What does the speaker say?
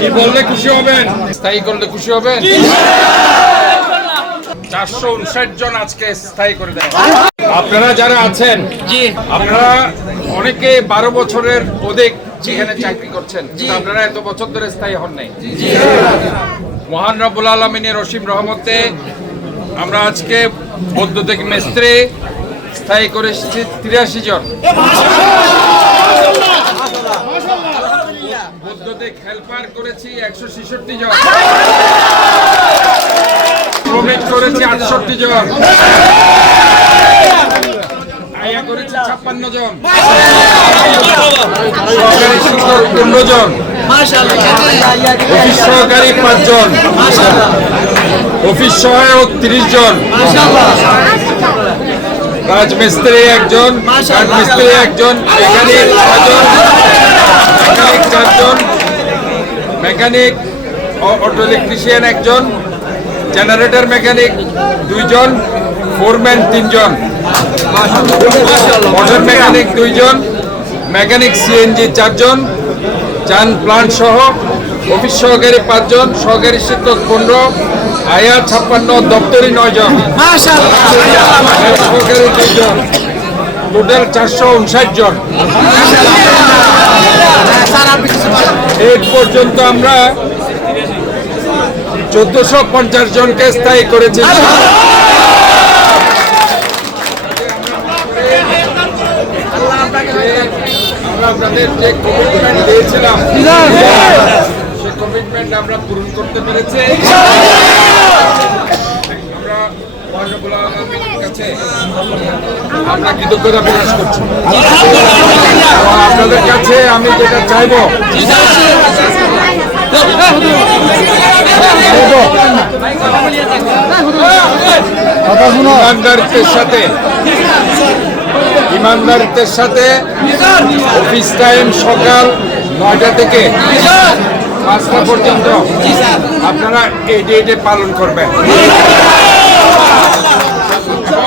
কি বললে খুশি হবেন? স্থায়ী করলে খুশি হবেন? 459 জন আজকে স্থায়ী করে দেয়। আপনারা যারা আছেন, আপনারা অনেকে 12 বছরের অধিক এখানে চাকরি করছেন, কিন্তু আপনারা এত বছর ধরে স্থায়ী হন নাই। মহান রব্বুল আলামিনের অসীম রহমতে আমরা আজকে বৈদ্যুতিক মিস্ত্রি স্থায়ী করেছি 83 জন, বৈদ্যুতিক হেল্পার করেছি 166 জন, শ্রমিক করেছি 68 জন, আয়া করেছি 56 জন, সহকারী শিক্ষক 15 জন, অফিস সহকারী 5 জন, অফিস সহায়ক 30 জন, রাজমিস্ত্রি 1 জন, কাঠমিস্ত্রি 1 জন, মেকানিক 6 জন, মেকানিক 4 জন, মেকানিক অটো ইলেকট্রিশিয়ান 1 জন, জেনারেটর মেকানিক 2 জন, ফোরম্যান 3 জন, মোটর মেকানিক 2 জন, মেকানিক সিএনজি 4 জন, যান প্লান্ট সহ অফিস সহকারী 5 জন, সহকারী শিক্ষক 15, আয়া 56, দপ্তরি 9 জন, সহকারী 2 জন, টোটাল 459 জন। এই পর্যন্ত আমরা 1450 জনকে স্থায়ী করেছি। আমরা আপনাদের যে কমিটমেন্ট দিয়েছিলাম সেই কমিটমেন্ট আমরা পূরণ করতে পেরেছি। আমরা মহানবুল আলামিনের কাছে আমরা কৃতজ্ঞতা প্রকাশ করছি। আপনাদের কাছে আমি যেটা চাইবো, ইমানদারিত্বের সাথে অফিস টাইম সকাল 9টা থেকে 5টা পর্যন্ত আপনারা এই ডেটে পালন করবেন।